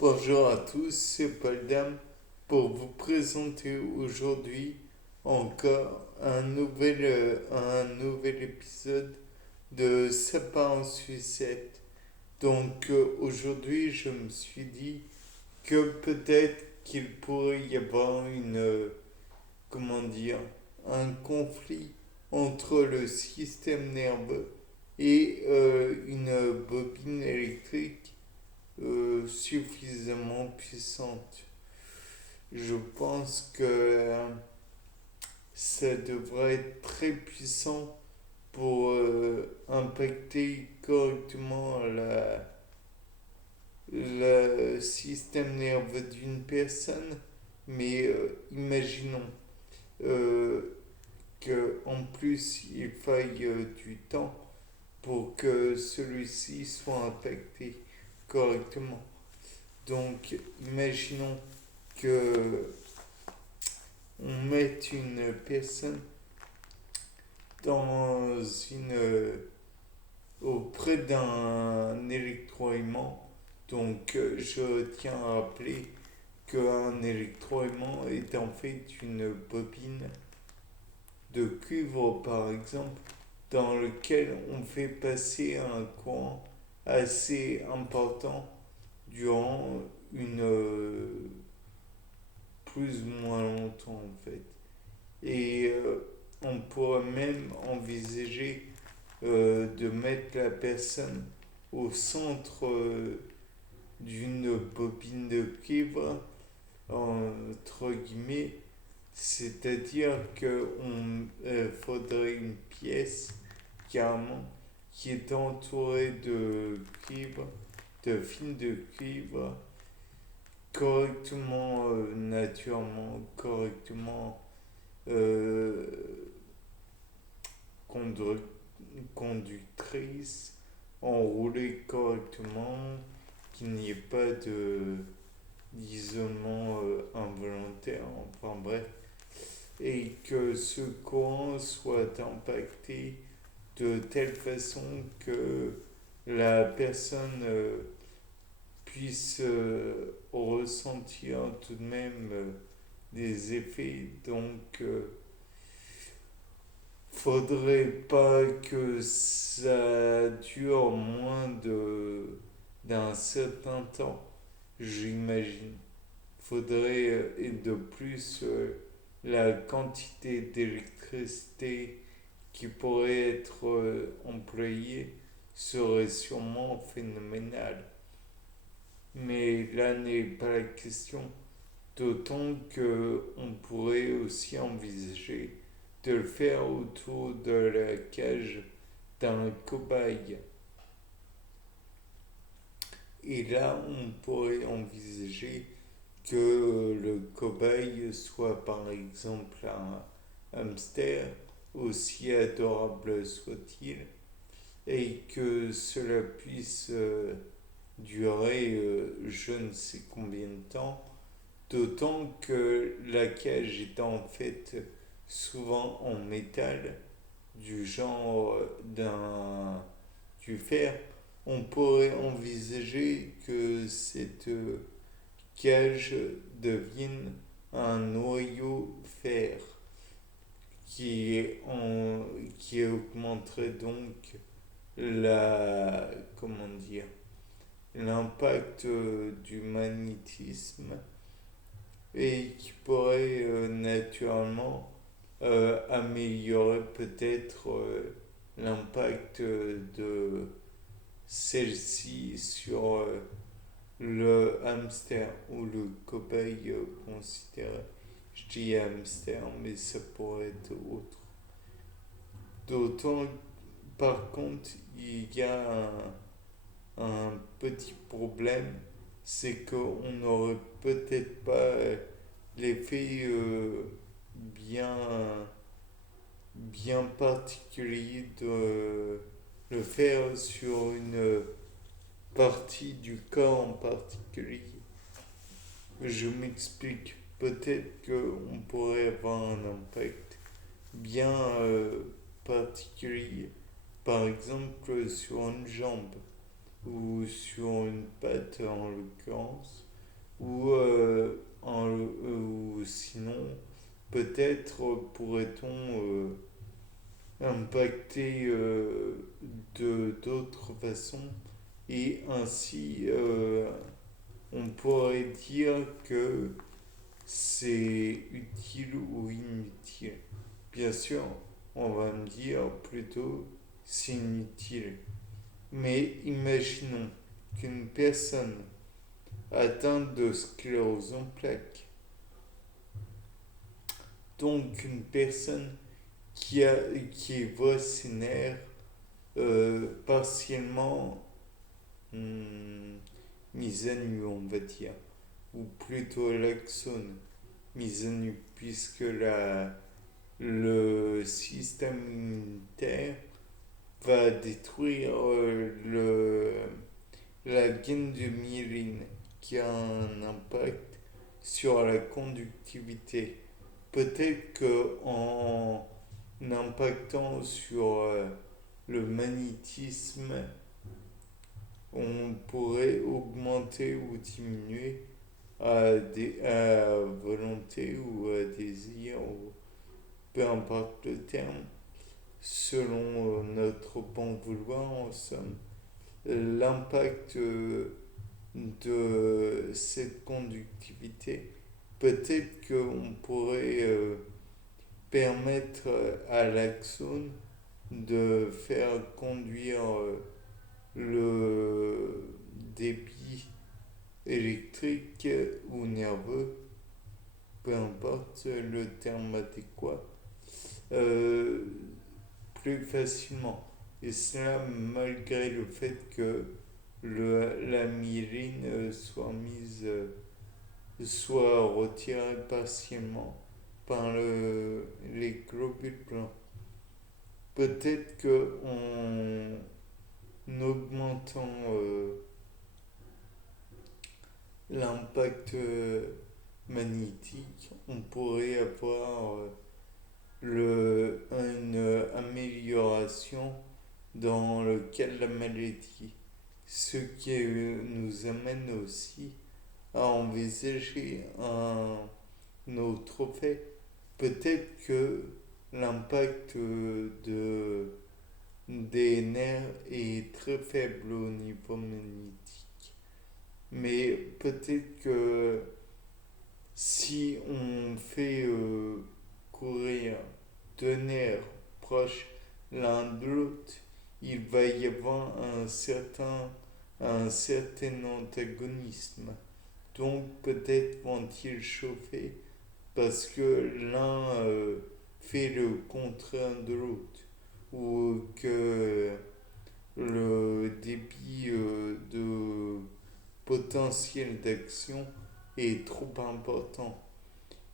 Bonjour à tous, c'est Paul Dam pour vous présenter aujourd'hui encore un nouvel épisode de Sapin en Sucette. Aujourd'hui, je me suis dit que peut-être qu'il pourrait y avoir comment dire, un conflit entre le système nerveux et une bobine électrique suffisamment puissante. Je pense que ça devrait être très puissant pour impacter correctement le système nerveux d'une personne. Mais imaginons euh, qu'en plus il faille du temps pour que celui-ci soit impacté correctement. Donc, imaginons que on mette une personne dans auprès d'un électroaimant. Je tiens à rappeler qu'un électroaimant est en fait une bobine de cuivre, par exemple, dans lequel on fait passer un courant assez important durant une plus ou moins longtemps en fait. Et on pourrait même envisager de mettre la personne au centre d'une bobine de cuivre, entre guillemets, c'est-à-dire qu'on faudrait une pièce carrément qui est entourée de cuivre, de fils de cuivre, correctement, naturellement, correctement euh, condu- conductrice, enroulée correctement, qu'il n'y ait pas d'isolement involontaire, enfin bref, et que ce courant soit impacté de telle façon que la personne puisse ressentir tout de même des effets. Faudrait pas que ça dure moins d'un certain temps, j'imagine. Faudrait, et de plus, la quantité d'électricité qui pourrait être employée serait sûrement phénoménale. Mais là n'est pas la question, d'autant que on pourrait aussi envisager de le faire autour de la cage d'un cobaye. Et là, on pourrait envisager que le cobaye soit par exemple un hamster, aussi adorable soit-il, et que cela puisse durer je ne sais combien de temps, d'autant que la cage est en fait souvent en métal, du genre du fer. On pourrait envisager que cette cage devienne un noyau fer qui, qui augmenterait donc la, comment dire, l'impact du magnétisme et qui pourrait naturellement améliorer peut-être l'impact de celle-ci sur le hamster ou le cobaye considéré. Je dis hamster, mais ça pourrait être autre. D'autant, par contre, il y a un petit problème, c'est qu'on n'aurait peut-être pas l'effet bien, bien particulier de le faire sur une partie du corps en particulier. Je m'explique. Peut-être qu'on pourrait avoir un impact bien particulier, par exemple sur une jambe. ou sur une patte en l'occurrence, ou, ou sinon peut-être pourrait-on impacter de d'autres façons et ainsi on pourrait dire que c'est utile ou inutile. Bien sûr, on va me dire plutôt c'est inutile. Mais imaginons qu'une personne atteinte de sclérose en plaques, donc une personne qui voit ses nerfs partiellement mise à nu, on va dire, ou plutôt l'axone mise à nu, puisque le système immunitaire va détruire la gaine de myéline qui a un impact sur la conductivité. Peut-être qu'en impactant sur le magnétisme, on pourrait augmenter ou diminuer à volonté ou à désir, ou peu importe le terme, selon notre bon vouloir en somme, l'impact de cette conductivité. Peut-être qu'on pourrait permettre à l'axone de faire conduire le débit électrique ou nerveux, peu importe le terme adéquat, euh, plus facilement. Et cela malgré le fait que la myéline soit retirée partiellement par les globules blancs. Peut-être qu'en augmentant l'impact magnétique, on pourrait avoir une amélioration dans le cas de la maladie. Ce qui nous amène aussi à envisager un autre fait. Peut-être que l'impact des nerfs est très faible au niveau magnétique. Mais peut-être que si on fait courir deux nerfs proches l'un de l'autre, il va y avoir un certain antagonisme. Donc peut-être vont-ils chauffer parce que l'un fait le contraire de l'autre ou que le débit de potentiel d'action est trop important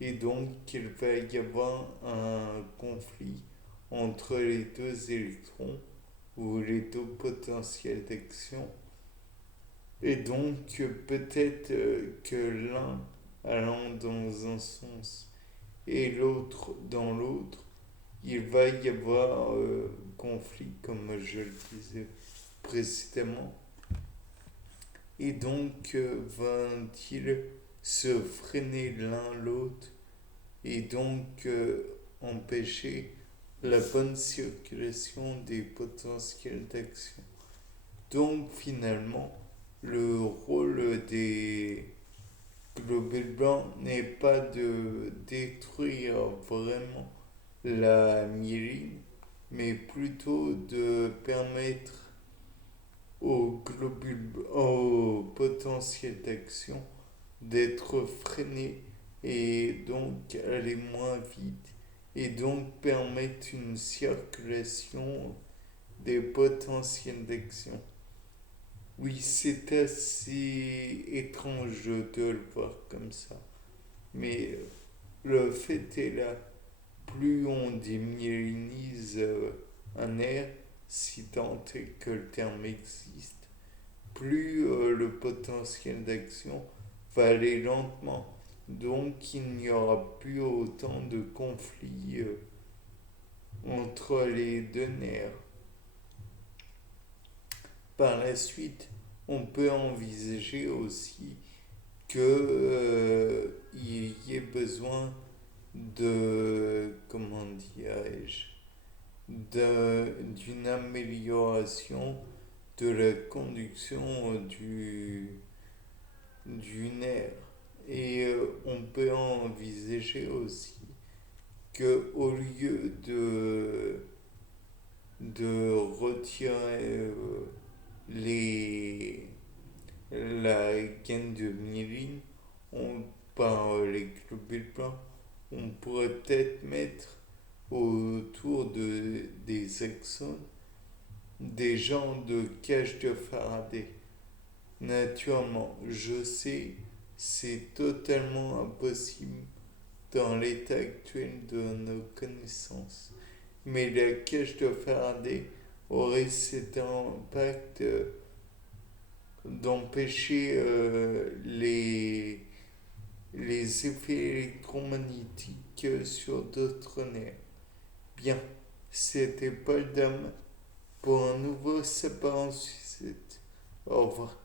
et donc il va y avoir un conflit entre les deux électrons ou les deux potentiels d'action et donc peut-être que l'un allant dans un sens et l'autre dans l'autre, il va y avoir conflit comme je le disais précédemment. Et donc va-t-il se freiner l'un l'autre et donc empêcher la bonne circulation des potentiels d'action. Donc finalement, le rôle des globules blancs n'est pas de détruire vraiment la myéline, mais plutôt de permettre au potentiel d'action d'être freiné et donc aller moins vite et donc permettre une circulation des potentiels d'action. Oui, c'est assez étrange de le voir comme ça, mais le fait est là, plus on démyélinise un air, si tant est que le terme existe, plus le potentiel d'action va aller lentement. Donc il n'y aura plus autant de conflits entre les deux nerfs. Par la suite, on peut envisager aussi que il y ait besoin de, comment dirais-je, d'une amélioration de la conduction du nerf. Et on peut envisager aussi que au lieu de retirer les, la gaine de myéline par les globules blancs, on pourrait peut-être mettre autour des axones des genres de cages de Faraday. Naturellement, je sais, c'est totalement impossible dans l'état actuel de nos connaissances. Mais la cage de Faraday aurait cet impact d'empêcher les effets électromagnétiques sur d'autres nerfs. Bien, c'était Paul Dame pour un nouveau Sapin en Sucette. Au revoir.